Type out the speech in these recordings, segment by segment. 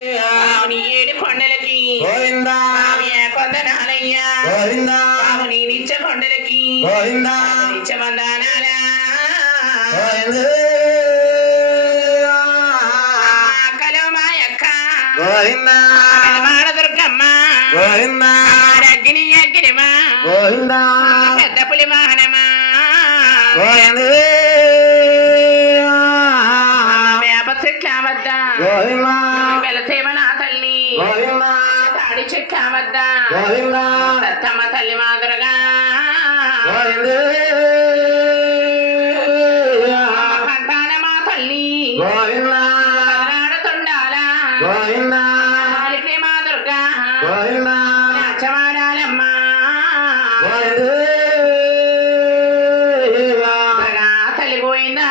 ఏడు కొండలకి కొందనాలయ్యా నీ నిత్య కొండలకి నిత్య వందనాలా కలో మాయక్క దుర్గమ్మ అగ్ని అగ్నిమా పెద్ద పులి వాహనమా వేప చెట్ల వద్ద వెలసేవనా తల్లి తాడి చెట్ల వద్ద సత్తమ్మ తల్లి మాదిరగా సంతానమా తల్లి పదనాడుతుండాలా మా దుర్గా నాచమాడాలమ్మా తల్లి పోయిందా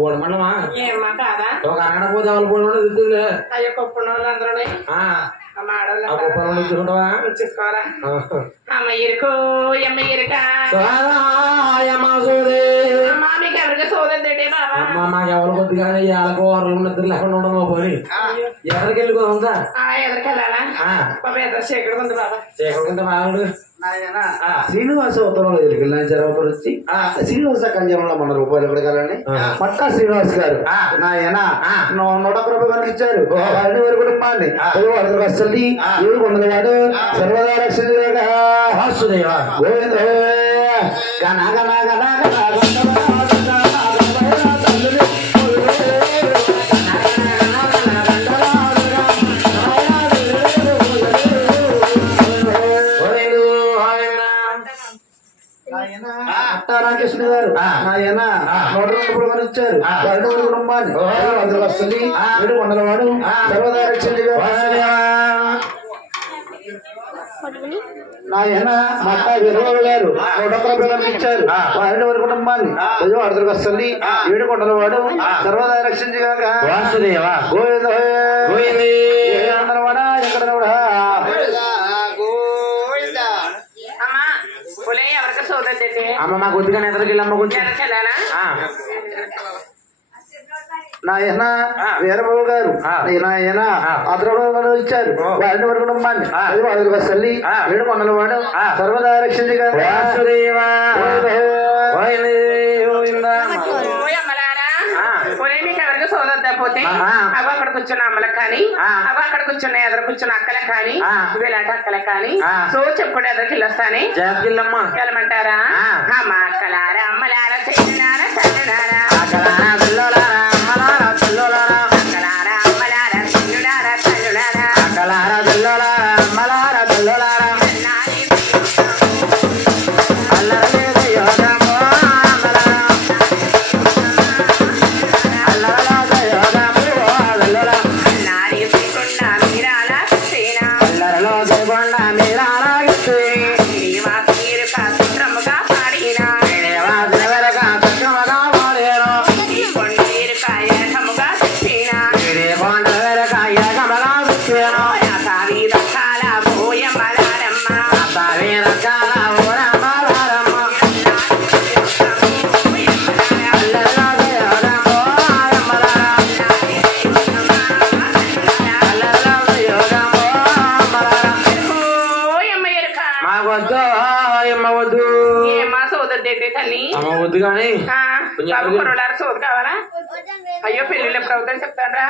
బోర్డు మండమా ఒక అక్కడ పోతే ఎవరు బోర్డు మండలి అయ్యో కొప్పుడు అందరూ చూసుకోవాలా అమ్మ ఇరుకో అమ్మ ఇరుక అమ్మ మాకు ఎవరు కొద్దిగానే వాళ్ళకు వారు ఉన్నది లేకుండా ఉండదు మా పోనీ ఎక్కడికి వెళ్ళిపోదా ఎదురుకెళ్ళాలా బాబా ఎదురు చీకటి ఉంది బాబా చేయకుండా రావుడు శ్రీనివాస ఉత్తరంలో ఎదురుకెళ్ళిన జరగపడి వచ్చి శ్రీనివాస కంజంలో 100 రూపాయలు ఎక్కడికెళ్ళండి పట్టా శ్రీనివాస్ గారు నాయన 101 రూపాయలు ఇచ్చారు వారిని వరకు కుటుంబాన్ని 700 వాడు సర్వదా రక్షణ వాసుదేవా గణ గణ గణ రామకృష్ణ గారు నాయన 102 రూపాయలు ఇచ్చారు వారిని కుటుంబాన్ని 100 వస్తుంది 700 వాడు సర్వదా రక్షణ నాయన మట్ట 20 గారు 101 రూపాయలు ఇచ్చారు వారిని వారి కుటుంబాన్ని 100 వస్తుంది 700 వాడు సర్వదా రక్షించగాక వాసుదేవా గోవింద వాడా ఎక్కడ ఎవరికి సోదరు అమ్మ మా కొద్దిగా ఎదురుకెళ్ళి అమ్మ కొంచెం ఎదురుకెళ్ళాలా నాయన వీరబాబు గారు నాయన 100 రూపాయలు ఇచ్చారు వారిని వరకు కుటుంబాన్ని 500 వస్తుంది 700 వాడు సర్వదా రక్షించగా వాసుదేవా మీకు ఎవరికి సోదరకపోతే అవి అక్కడ కూర్చున్న అమ్మలకు కానీ అవి అక్కడ కూర్చున్న ఎదురు కూర్చున్న అక్కలకు కానీ వీళ్ళంటే అక్కలకు కానీ సో చెప్పుకుంటే ఎదురుకి వెళ్ళొస్తానే జాతకిల్లమ్మా వెళ్ళమంటారా అమ్మ అక్కలారా అమ్మలారా చెల్లినారా తల్లినారా అక్కలారా పిల్లలారా అమ్మలారా పిల్లలారా అక్కలారా అమ్మలారా చెల్లులారా తల్లులారా అక్కలారా పిల్లలారా అమ్మలారా పిల్లలారా అల్లరలేదు యోగమో అమ్మలారా అల్లరలేదు యోగమో అల్లరా నారీ శ్రీకొండ మీరాల సేనా అల్లరలో దేవొండ మీరాలా గిత్తి నీవా తీరు కాత్రముగా పాడినా దేవా దేవరగా సత్యమగా వాడేరో ఈ కొండీరు కాయకముగా తెచ్చినా ఇదే కొండ వెరక ఏకమగా విచ్చేనో సావి రకాల భూయమలారమ్మ అబ్బావే రకాల ఊరమ్మలారమ్మ అల్లరలో యోగమో అమ్మలారా అల్లరలో యోగమో అమ్మలారా మాకొద్దు అమ్మ వద్దు ఏమా సోదరు దగ్గర తల్లి అమ్మ వద్దు కానీ బాబు కుర్రలారా సోదు కావాలా అయ్యో పెళ్ళిళ్ళు ఎప్పుడు అవుతాయి చెప్తారా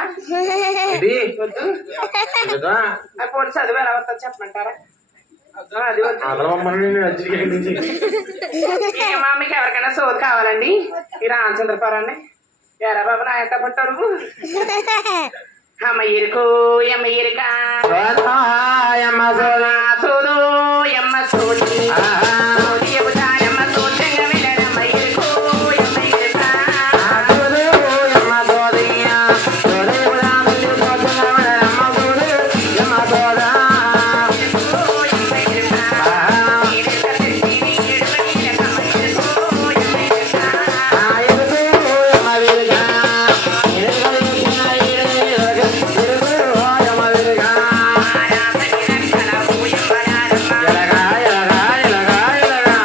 ఇది వద్దు కదా పోటీ చదువు ఎలా వస్తుంది చెప్పమంటారా అది వద్దు అదరమ్మని వచ్చి ఏమా మీకు ఎవరికైనా సోదు కావాలండి ఈ రామచంద్రపురండి ఎరా బాబు నా ఎంత పట్టారు అమ్మ ఇరుకు ఎమ్మ ఇరుక అమ్మ సోదా సోదు ఎమ్మ సోది సోది ఎమ్మ సోదంగా వెళ్ళడమ్మ ఇరుకు ఎమ్మ ఇరుక అమ్మ సోదయ్య సోదే ఉదామల్లి సోదమ్మ అమ్మ సోదే అమ్మ సోదా ఎమ్మ ఇరుక ఇరుక తెచ్చి ఇరుక ఇరుక ఇరుక అమ్మ వీరుగా అమ్మ వీరుగా ఆరాధన రక్షణ భూయం బలారమ్మ ఎలగా ఎలగా ఎలగా ఎలగా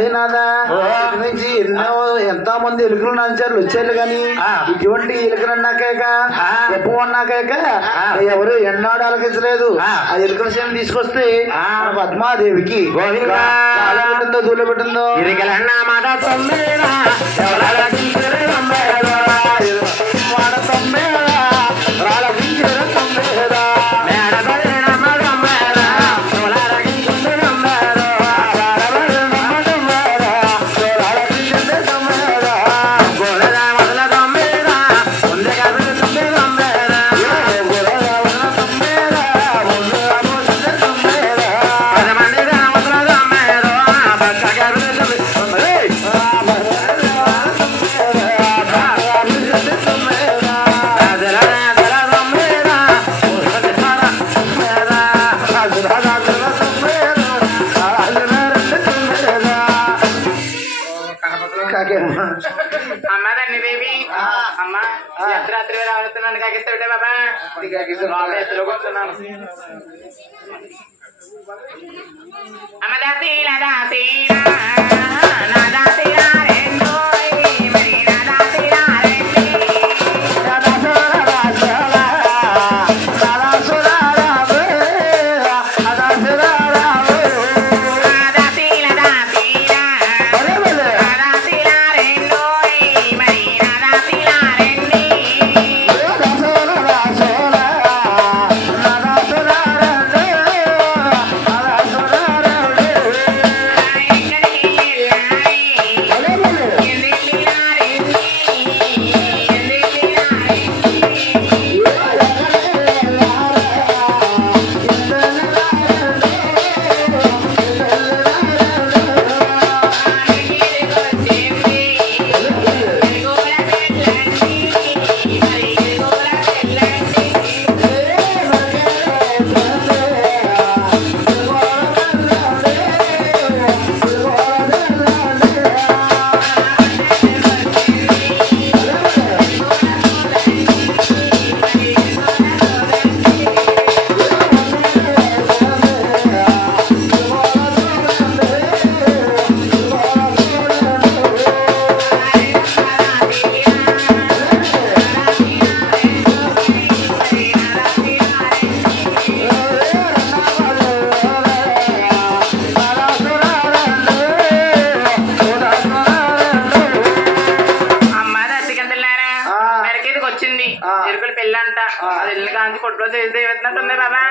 అండి నాదా నుంచి ఎంతో మంది ఎలుకలు నంచారు వచ్చారు కానీ ఇటువంటి ఎలుకలు అన్నాకేక ఉప్పు అన్నాకేక ఎవరు ఎన్నాడు అలకించలేదు ఆ ఎలుకల సేన తీసుకొస్తే పద్మాదేవికి పెట్టిందో దూలో పెట్టిందో అమ్మా ధన్యదేవి అమ్మ రాత్రి వేళ ఆడుతున్నాను కాకిస్తే బిడ్డ బాబా ఎత్తులో కూర్చున్నాను అమ్మ దాసీల దాసీల నా దాసీల రెండో మరి నా దాసీల ఎరుకులు పెళ్ళంట అది ఇల్లు కాంచి కొట్లో చేసి దేవెత్తినట్టుంది బాబా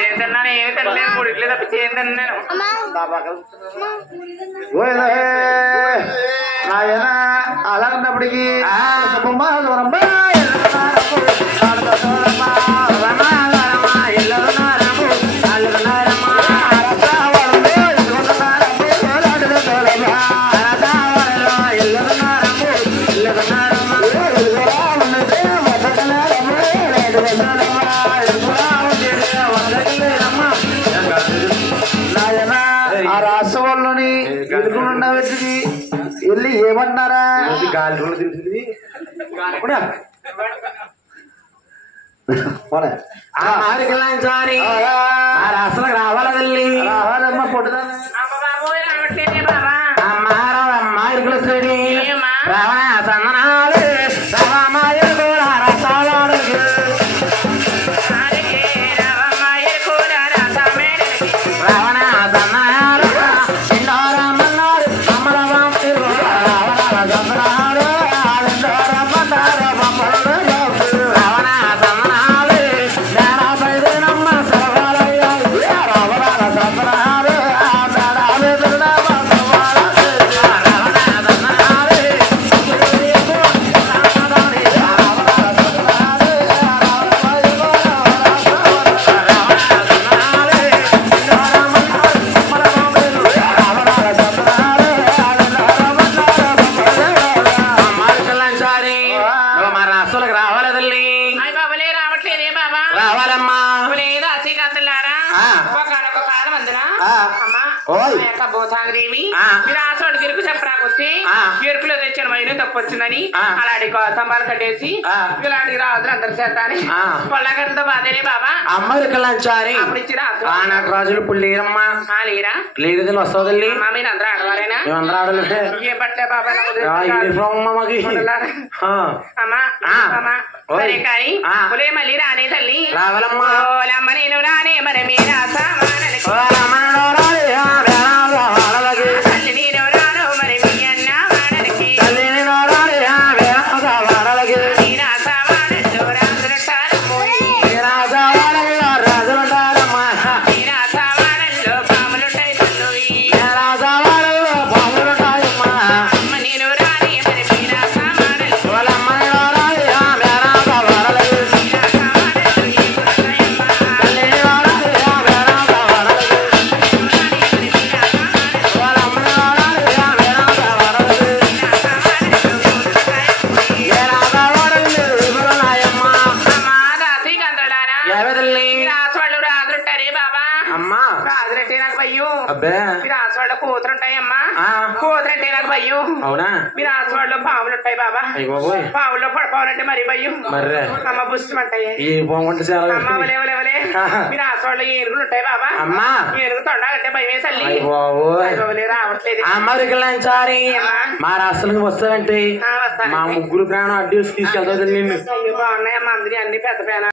ఏం తిన్నాను ఏమి తినలేదు ముడిట్లే తప్పించి ఏం తిన్నాను ఆయన అలాంటప్పటికి ఆ రాష్ట్రంలోని ఎలుగులున్న వ్యక్తికి వెళ్ళి ఏమన్నారా గాలి రాష్ట్రాలకు రావాలా తల్లి రావాలమ్మా పొట్టుదాన్ని అమ్మా ఇరుకుల శ్రేణి రావణ సందనాలు వాగదేవి మీరు ఆసోడికి ఎరుకు చెప్పరాకొస్తే ఎరుకులో తెచ్చిన మైను తప్పు వచ్చిందని అలాంటి స్తంభాలు కట్టేసి ఇలాంటి రాజులు అందరు చేస్తాని పొల్లగంతో బాధనే బాబా అమ్మరికి లంచారి అప్పుడు ఇచ్చి ఆనాటి రాజులు ఇప్పుడు లేరమ్మా లేరా లేదు వస్తుంది అమ్మా మీరు అందరూ ఆడవారేనా అందరూ ఆడలంటే ఏ పట్టే బాబా యూనిఫామ్ అమ్మా మాకి అమ్మా అమ్మా సరే కానీ ఒలే మళ్ళీ రానే తల్లి రావాలమ్మా ఓలమ్మ నేను రానే మరి మీరా సామానలకి తల్లి నేను రాను మరి మీ అన్న వాడలకి మీరా సామానల్లో రాజులుంటారమ్మో మీరా సామానల్లో పాములుంటాయి తల్లుయి అమ్మ నేను రానే మరి మీరా సామానల్లో మీరు ఆసవాళ్ళ కూతురుంటాయమ్మా కూతురంటే నాకు భయం అవునా మీరు ఆసవాళ్ళు పాములు ఉంటాయి బాబా పాముల్లో పడిపోవాలంటే మరి భయం అమ్మ బుష్టమంటాయి అమ్మ లేవలేవలే మీరు ఆసవాళ్ళు ఏనుగులు ఉంటాయి బాబా అమ్మా ఏనుగు తొండాలంటే భయమే తల్లి రావట్లేదు అమ్మరికి లంచారి మా రాష్ట్రానికి వస్తావంటే మా ముగ్గురు ప్రాణం అడ్డు తీసుకెళ్తా నిన్ను బాగున్నాయమ్మా అందరి అన్ని పెద్ద పేన